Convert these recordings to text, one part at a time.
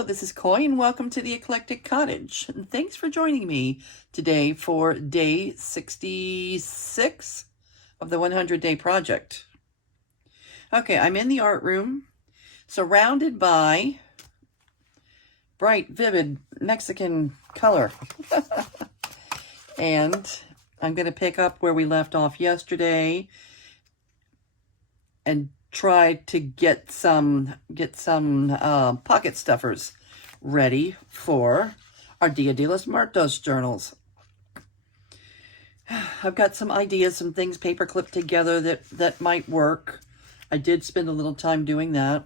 Hello, this is Coy, and welcome to the Eclectic Cottage. And thanks for joining me today for day 66 of the 100-day project. Okay, I'm in the art room, surrounded by bright, vivid Mexican color. And I'm going to pick up where we left off yesterday and try to get some pocket stuffers ready for our Dia de los Muertos journals. I've got some ideas, some things paper clipped together that might work. I did spend a little time doing that.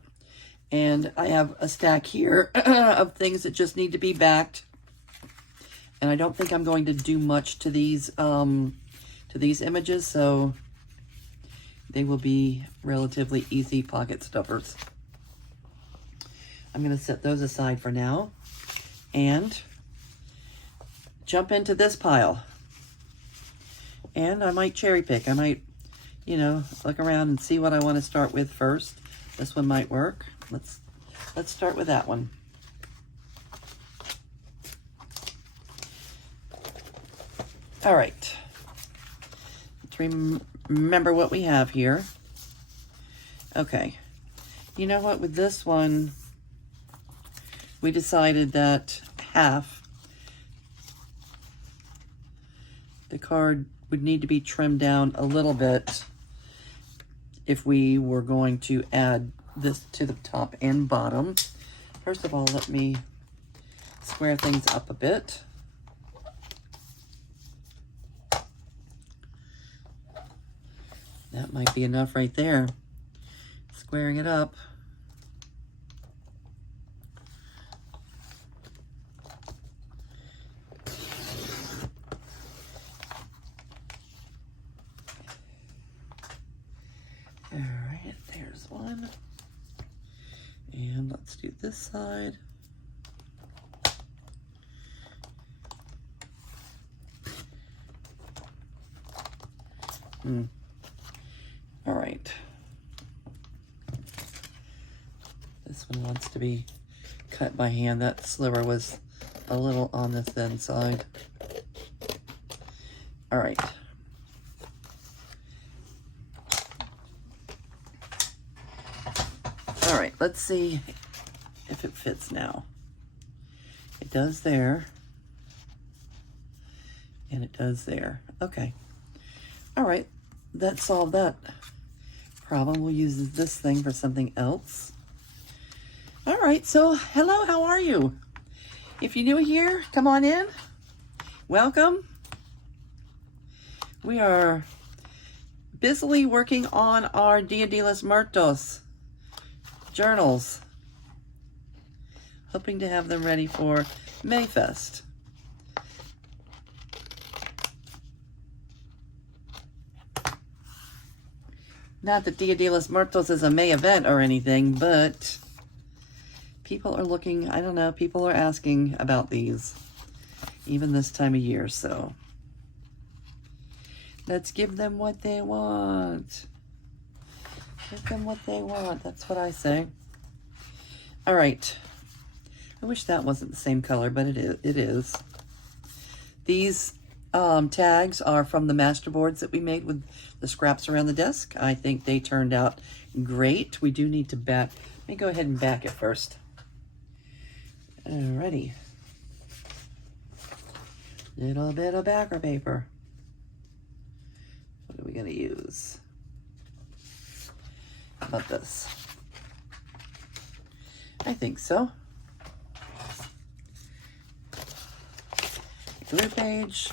And I have a stack here of things that just need to be backed. And I don't think I'm going to do much to these images, so they will be relatively easy pocket stuffers. I'm going to set those aside for now and jump into this pile. And I might cherry pick. I might, look around and see what I want to start with first. This one might work. Let's start with that one. All right. Let's remember what we have here. Okay. You know what? With this one, we decided that half the card would need to be trimmed down a little bit if we were going to add this to the top and bottom. First of all, let me square things up a bit. That might be enough right there. Squaring it up. All right, there's one. And let's do this side. All right. This one wants to be cut by hand. That sliver was a little on the thin side. All right. All right, let's see if it fits now. It does there. And it does there. Okay. All right, that solved that problem. We'll use this thing for something else. All right, so hello, how are you? If you're new here, come on in. Welcome. We are busily working on our Dia de los Muertos journals, hoping to have them ready for Mayfest. Not that Dia de los Muertos is a May event or anything, but people are looking, I don't know, people are asking about these, even this time of year, so let's give them what they want. Give them what they want, that's what I say. All right, I wish that wasn't the same color, but it is. These tags are from the masterboards that we made with the scraps around the desk. I think they turned out great. We do need to back. Let me go ahead and back it first. Alrighty. Little bit of backer paper. What are we going to use? How about this? I think so. Glue page.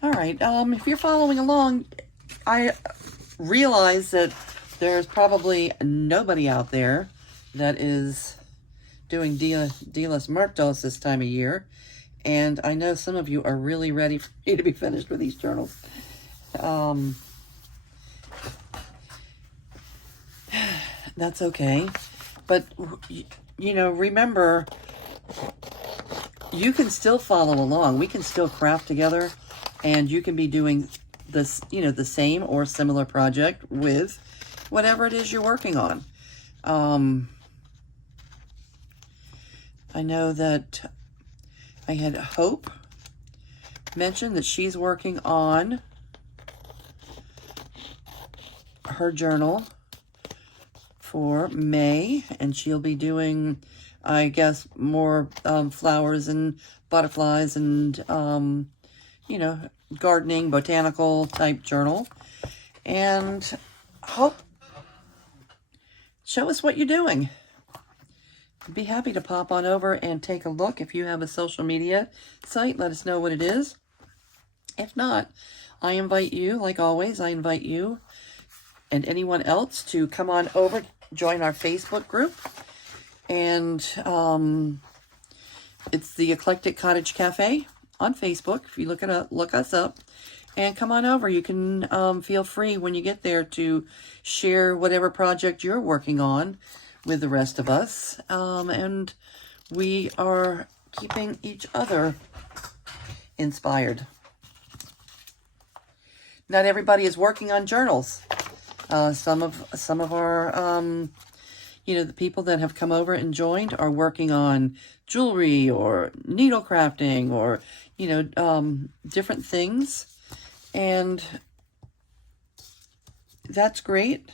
All right, if you're following along, I realize that there's probably nobody out there that is doing Dia de los Muertos this time of year. And I know some of you are really ready for me to be finished with these journals. That's okay. But, remember, you can still follow along. We can still craft together, and you can be doing this, you know, the same or similar project with whatever it is you're working on. I know that I had Hope mention that she's working on her journal for May, and she'll be doing, I guess, more flowers and butterflies and, you know, gardening, botanical type journal. And Hope, show us what you're doing. Be happy to pop on over and take a look. If you have a social media site, let us know what it is. If not, I invite you, like always, I invite you and anyone else to come on over, join our Facebook group. And it's the Eclectic Cottage Cafe on Facebook. If you look it up, look us up and come on over. You can feel free when you get there to share whatever project you're working on with the rest of us. And we are keeping each other inspired. Not everybody is working on journals. Some of our, you know, the people that have come over and joined are working on jewelry or needle crafting or, you know, different things. And that's great.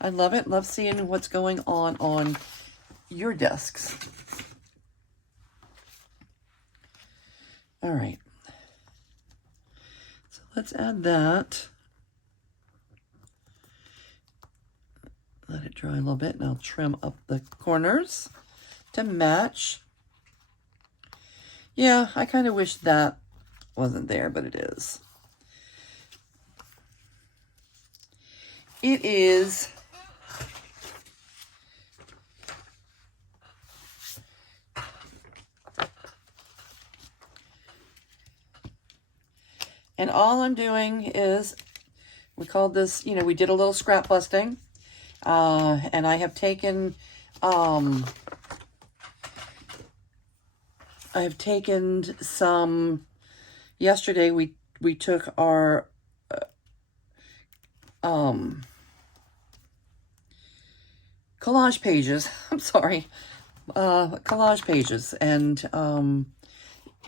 I love it. Love seeing what's going on your desks. All right. So let's add that. Let it dry a little bit, and I'll trim up the corners to match. Yeah, I kind of wish that wasn't there, but it is. It is and all I'm doing is, we called this, you know, we did a little scrap busting. And I have taken, some, yesterday we took our, collage pages, I'm sorry, collage pages, and,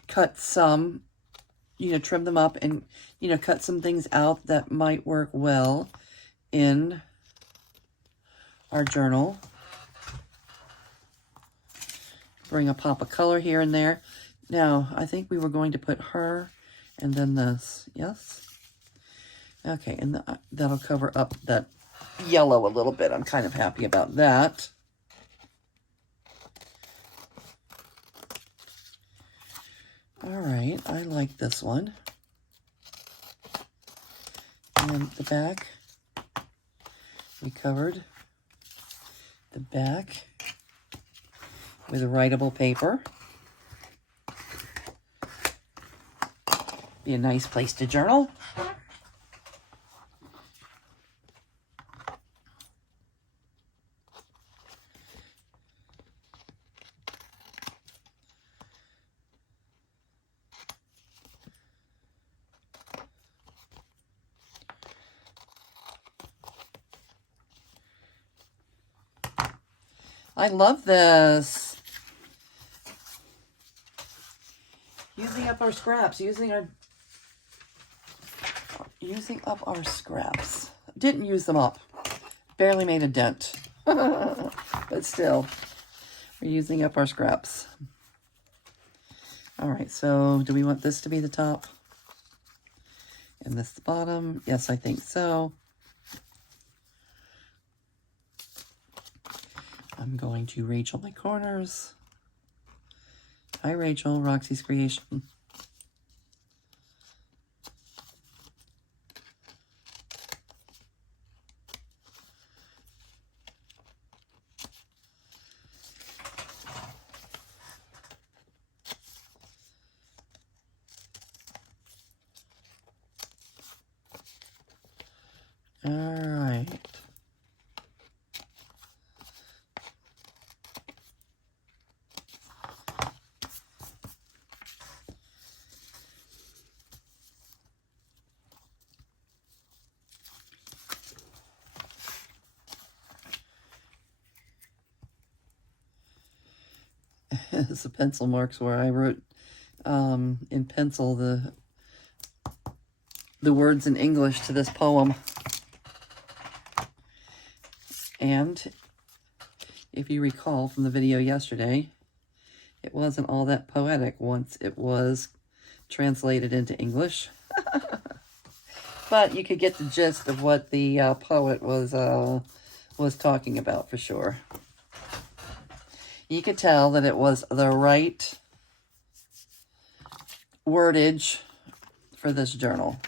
cut some, you know, trim them up and, you know, cut some things out that might work well in our journal. Bring a pop of color here and there. Now, I think we were going to put her and then this. Yes? Okay, and that'll cover up that yellow a little bit. I'm kind of happy about that. All right, I like this one. And the back, we covered the back with writable paper. Be a nice place to journal. I love this. Using up our scraps, using up our scraps. Didn't use them up. Barely made a dent. But still, we're using up our scraps. All right, so do we want this to be the top? And this the bottom? Yes, I think so. I'm going to Rachel my corners. Hi, Rachel, Roxy's Creation. All right. the pencil marks where I wrote in pencil the words in English to this poem. And if you recall from the video yesterday, it wasn't all that poetic once it was translated into English. But you could get the gist of what the poet was talking about for sure. You could tell that it was the right wordage for this journal.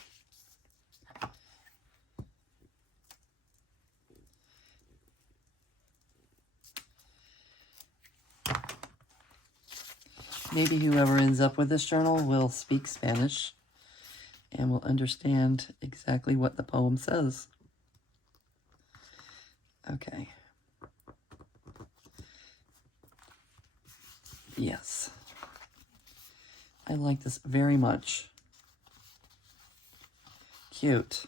Maybe whoever ends up with this journal will speak Spanish and will understand exactly what the poem says. Okay. Yes. I like this very much. Cute.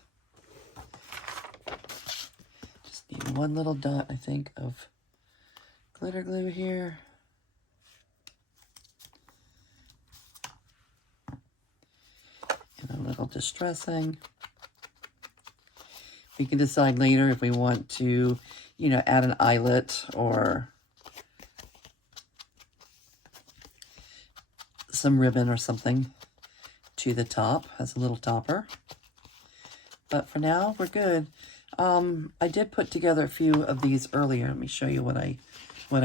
Just need one little dot, I think, of glitter glue here. And a little distressing. We can decide later if we want to, you know, add an eyelet or some ribbon or something to the top as a little topper. But for now, we're good. I did put together a few of these earlier. Let me show you what I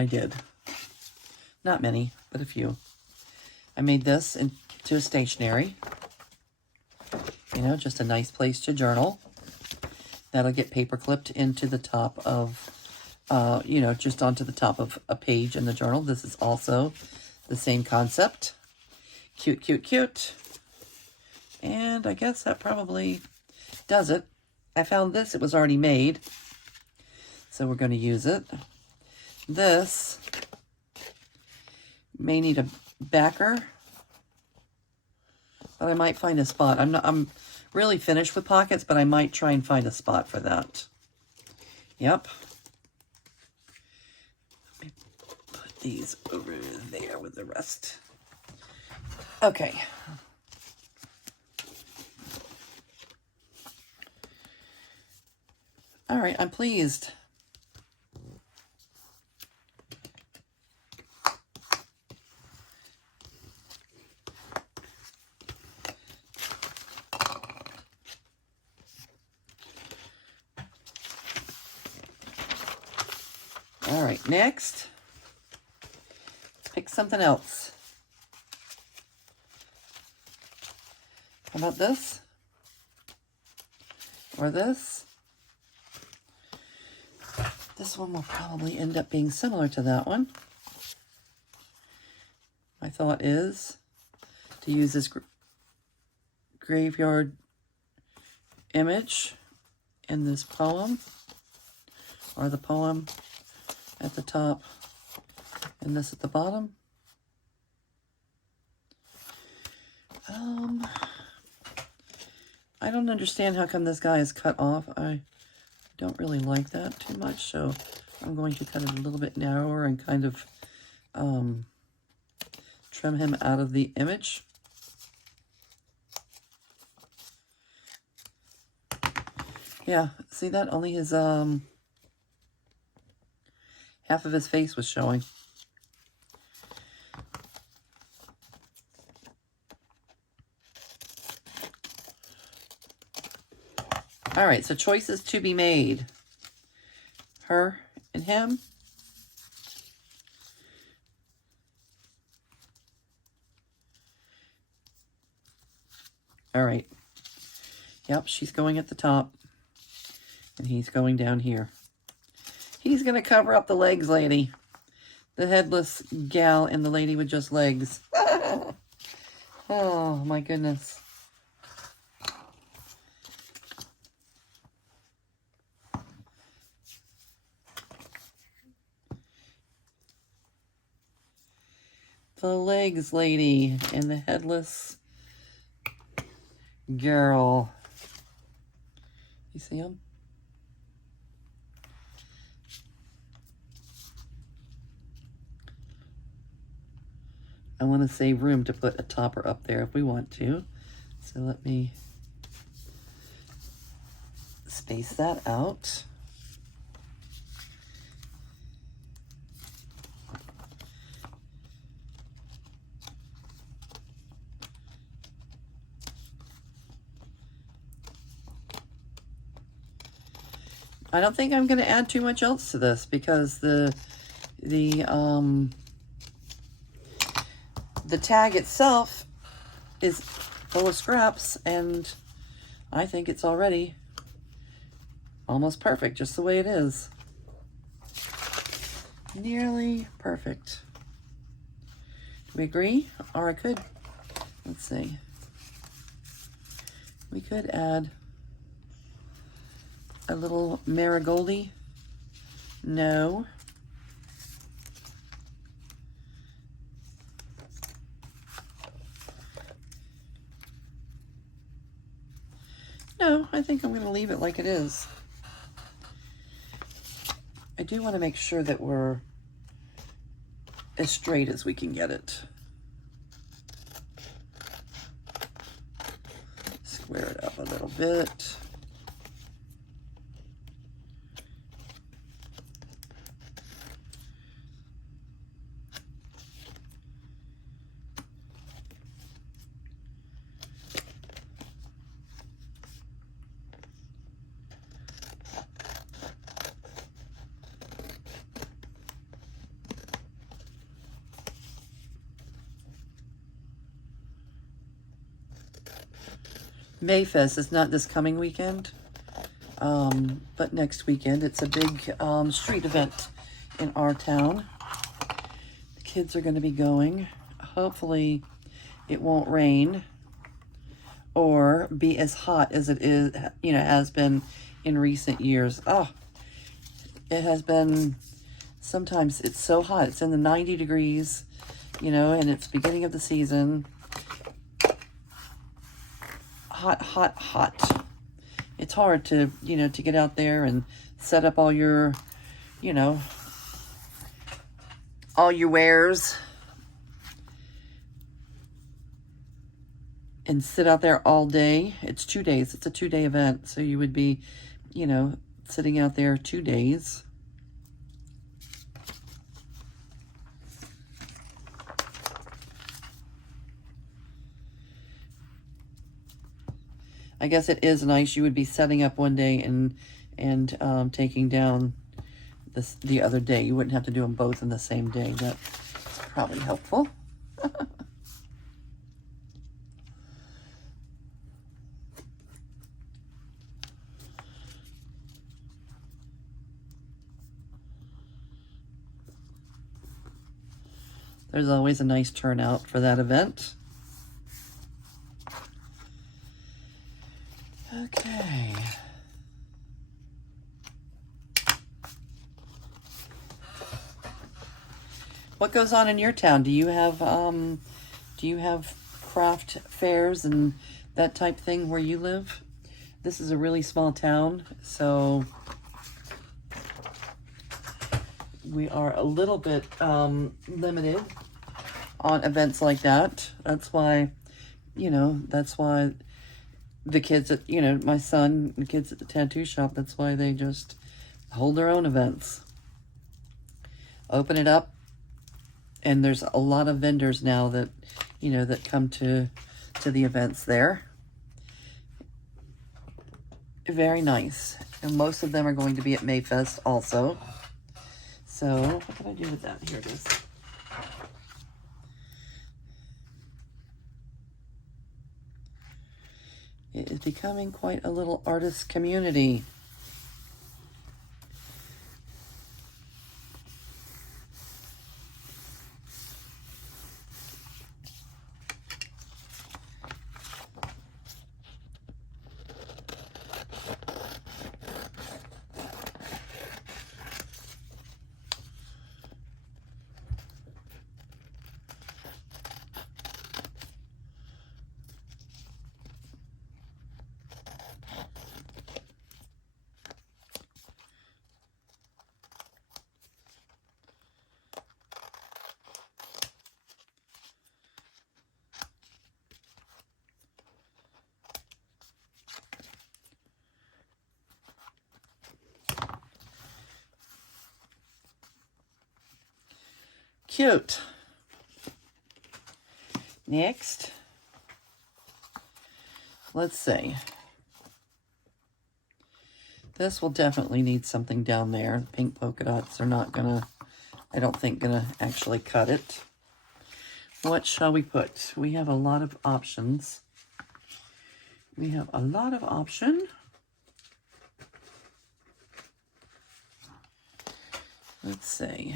did. Not many, but a few. I made this into a stationery. You know, just a nice place to journal. That'll get paper clipped into the top of, you know, just onto the top of a page in the journal. This is also the same concept. Cute, cute, cute. And I guess that probably does it. I found this. It was already made. So we're going to use it. This may need a backer. But I might find a spot. I'm really finished with pockets, but I might try and find a spot for that. Yep. Let me put these over there with the rest. Okay. All right, I'm pleased. All right, next, let's pick something else. How about this? Or this? This one will probably end up being similar to that one. My thought is to use this graveyard image in this poem, or the poem at the top and this at the bottom. I don't understand how come this guy is cut off. I don't really like that too much, so I'm going to cut it a little bit narrower and kind of trim him out of the image. Yeah, see that? Only his half of his face was showing. All right, so choices to be made. Her and him. All right. Yep, she's going at the top. And he's going down here. He's going to cover up the legs, lady. The headless gal and the lady with just legs. Oh, my goodness. The legs lady and the headless girl. You see him? I want to save room to put a topper up there if we want to. So let me space that out. I don't think I'm going to add too much else to this because the tag itself is full of scraps, and I think it's already almost perfect just the way it is. Nearly perfect. Do we agree? Or I could, let's see. We could add a little marigoldy. No. No, I think I'm going to leave it like it is. I do want to make sure that we're as straight as we can get it. Square it up a little bit. Mayfest is not this coming weekend, but next weekend. It's a big street event in our town. The kids are going to be going. Hopefully it won't rain or be as hot as it is, has been in recent years. Oh, it has been, sometimes it's so hot. It's in the 90 degrees, and it's beginning of the season. Hot, hot, hot. It's hard to, to get out there and set up all your, all your wares and sit out there all day. It's 2 days. It's a 2-day event. So you would be, sitting out there 2 days. I guess it is nice. You would be setting up one day and taking down the other day. You wouldn't have to do them both in the same day. That's probably helpful. There's always a nice turnout for that event. Okay. What goes on in your town? Do you have craft fairs and that type thing where you live? This is a really small town, so we are a little bit limited on events like that. That's why, that's why the kids at, my son, the kids at the tattoo shop, that's why they just hold their own events. Open it up, and there's a lot of vendors now that, that come to the events there. Very nice. And most of them are going to be at Mayfest also. So, what did I do with that? Here it is. It is becoming quite a little artist community. Cute. Next, let's see. This will definitely need something down there. The pink polka dots are not gonna, I don't think, gonna actually cut it. What shall we put? We have a lot of options. We have a lot of option. Let's see.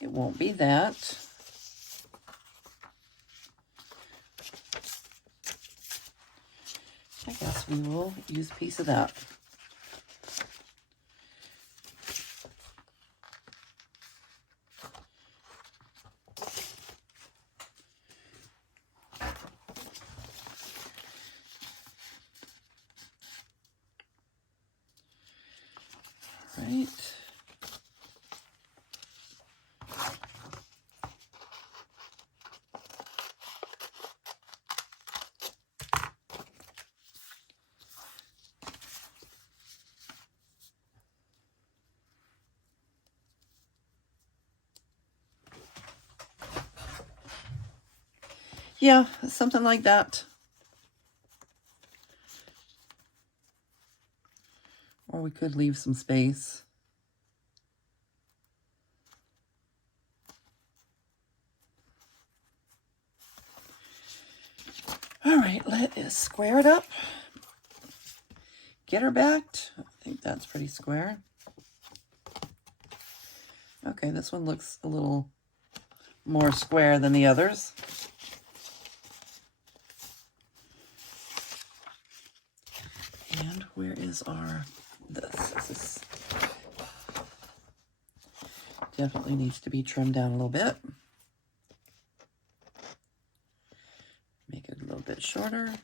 It won't be that. I guess we will use a piece of that. Right. Yeah, something like that. Or we could leave some space. All right, let us square it up. Get her backed. I think that's pretty square. Okay, this one looks a little more square than the others. And where is our, this definitely needs to be trimmed down a little bit. Make it a little bit shorter.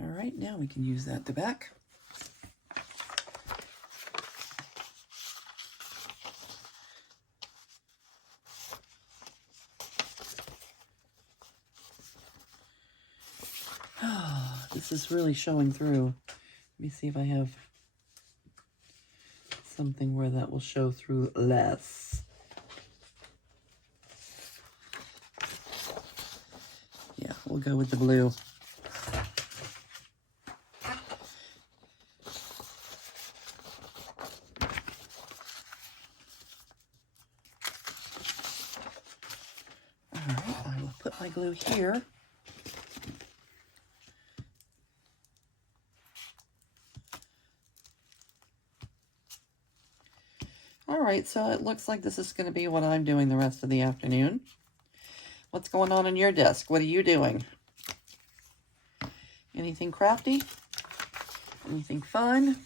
All right, now we can use that to back. Oh, this is really showing through. Let me see if I have something where that will show through less. Yeah, we'll go with the blue. All right, I will put my glue here. All right, so it looks like this is going to be what I'm doing the rest of the afternoon. What's going on your desk? What are you doing? Anything crafty? Anything fun?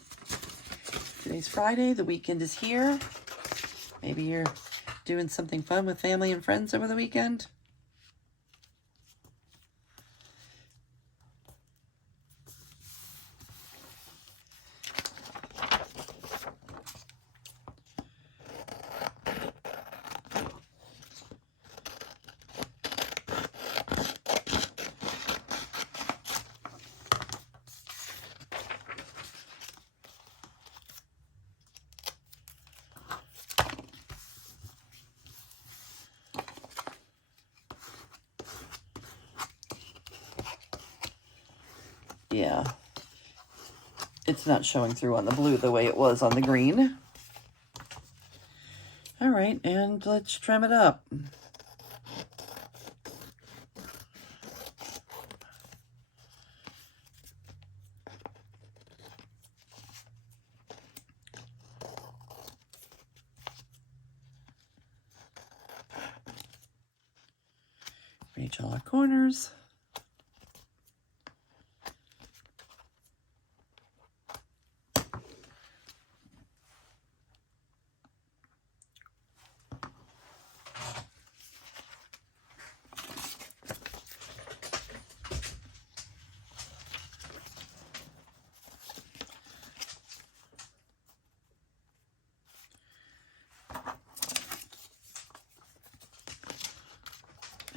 Today's Friday. The weekend is here. Maybe you're doing something fun with family and friends over the weekend. Yeah, it's not showing through on the blue the way it was on the green. All right, and let's trim it up. Reach all our corners.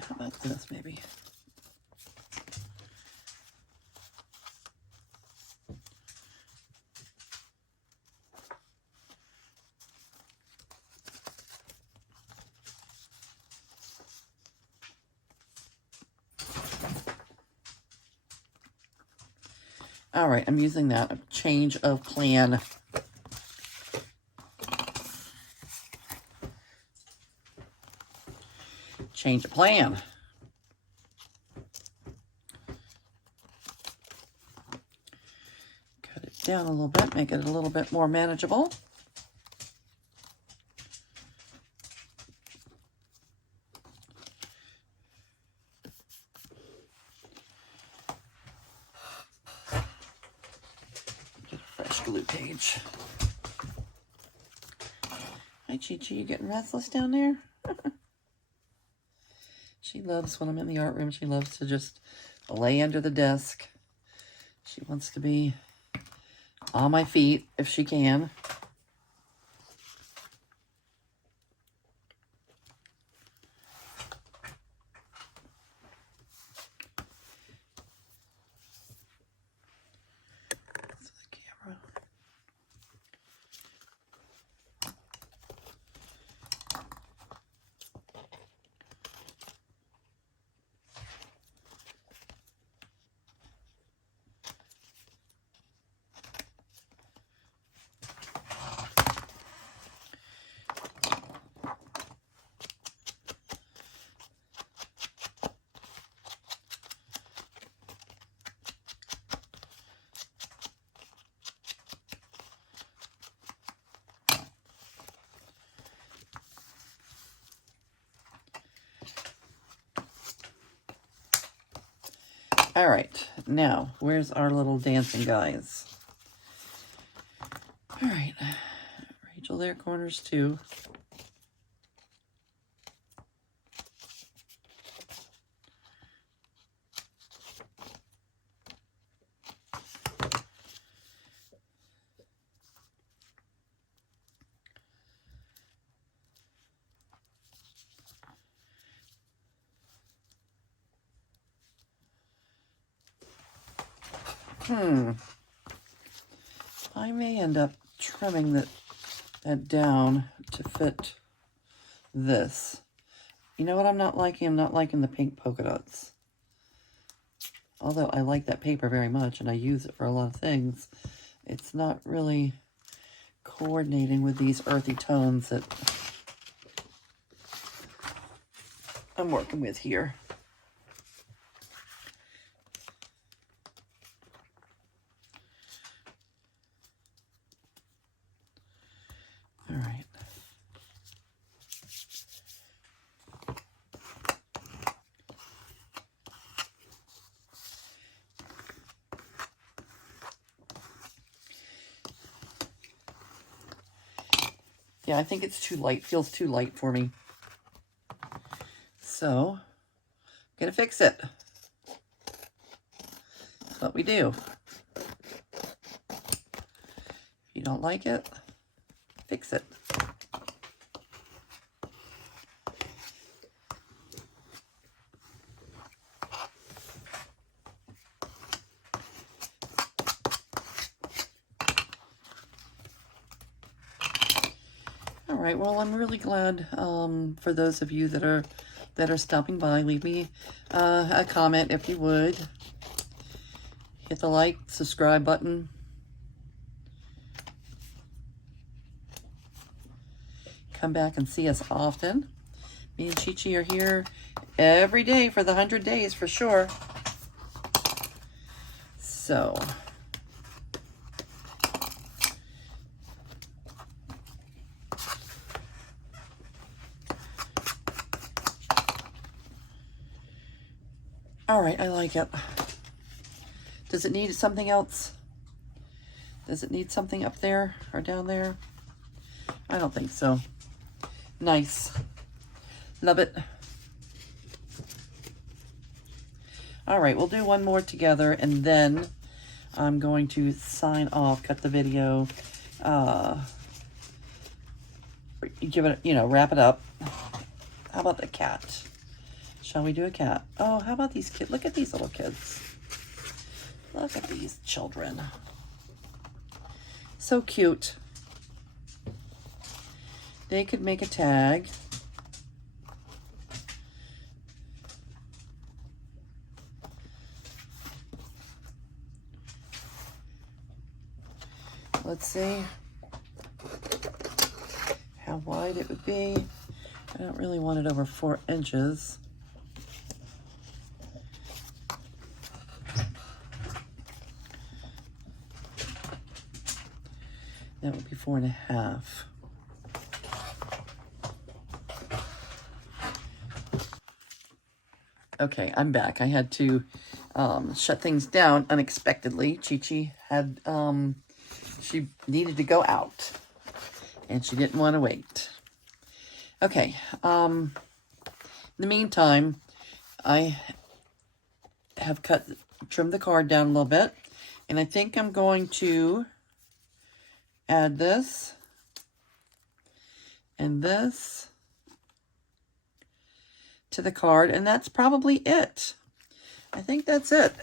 How about this, maybe? All right, I'm using that. A change of plan. Change of plan. Cut it down a little bit, make it a little bit more manageable. Get a fresh glue page. Hi, Chi-Chi, you getting restless down there? She loves, when I'm in the art room, she loves to just lay under the desk. She wants to be on my feet if she can. That's the camera. All right, now, where's our little dancing guys? All right, Rachel, their corners too. I may end up trimming that down to fit this. You know what I'm not liking? I'm not liking the pink polka dots. Although I like that paper very much and I use it for a lot of things, it's not really coordinating with these earthy tones that I'm working with here. All right. Yeah, I think it's too light. Feels too light for me. So, I'm gonna fix it. That's what we do. If you don't like it, fix it. All right, well, I'm really glad for those of you that are stopping by. Leave me a comment if you would. Hit the like, subscribe button. Come back and see us often. Me and Chi-Chi are here every day for the 100 days for sure. So, All right, I like it. Does it need something else? Does it need something up there or down there? I don't think so. Nice. Love it. All right, we'll do one more together, and then I'm going to sign off, cut the video, give it, wrap it up. How about the cat? Shall we do a cat? Oh, how about these kids? Look at these little kids. Look at these children. So cute. They could make a tag. Let's see how wide it would be. I don't really want it over 4 inches. That would be 4.5. Okay, I'm back. I had to shut things down unexpectedly. Chi-Chi had, she needed to go out, and she didn't want to wait. Okay, in the meantime, I have trimmed the card down a little bit, and I think I'm going to add this and this to the card, and that's probably it. I think that's it.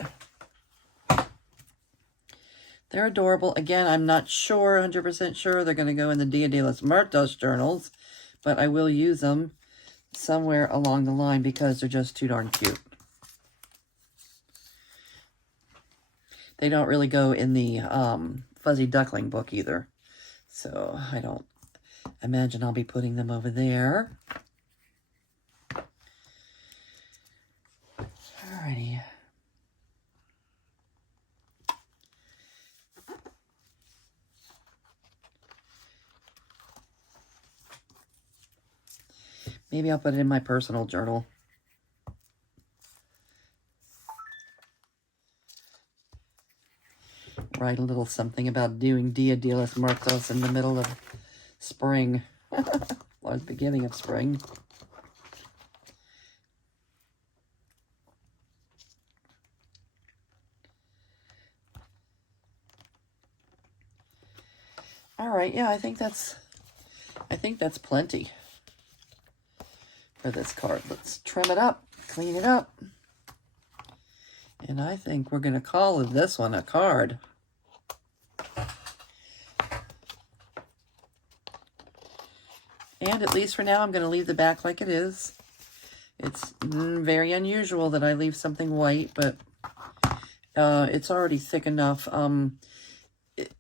They're adorable. Again, I'm not sure, 100% sure they're going to go in the Dia de los Muertos journals, but I will use them somewhere along the line because they're just too darn cute. They don't really go in the Fuzzy Duckling book either, so I don't imagine I'll be putting them over there. Alrighty. Maybe I'll put it in my personal journal. Write a little something about doing Dia de los Muertos in the middle of spring. Or the beginning of spring. All right, yeah, I think that's plenty for this card. Let's trim it up, clean it up. And I think we're going to call this one a card. And at least for now, I'm going to leave the back like it is. It's very unusual that I leave something white, but it's already thick enough.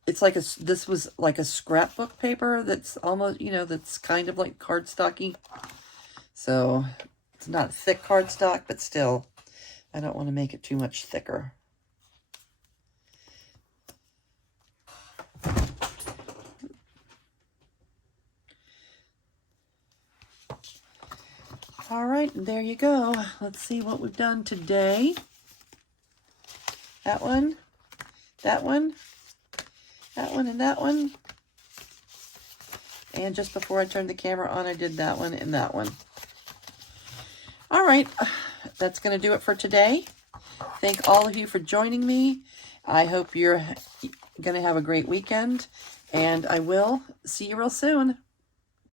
It's like this was like a scrapbook paper that's almost, that's kind of like cardstocky. So it's not thick cardstock, but still, I don't want to make it too much thicker. All right, there you go. Let's see what we've done today. That one, that one, that one, and that one. And just before I turned the camera on, I did that one and that one. All right, that's going to do it for today. Thank all of you for joining me. I hope you're going to have a great weekend, and I will see you real soon.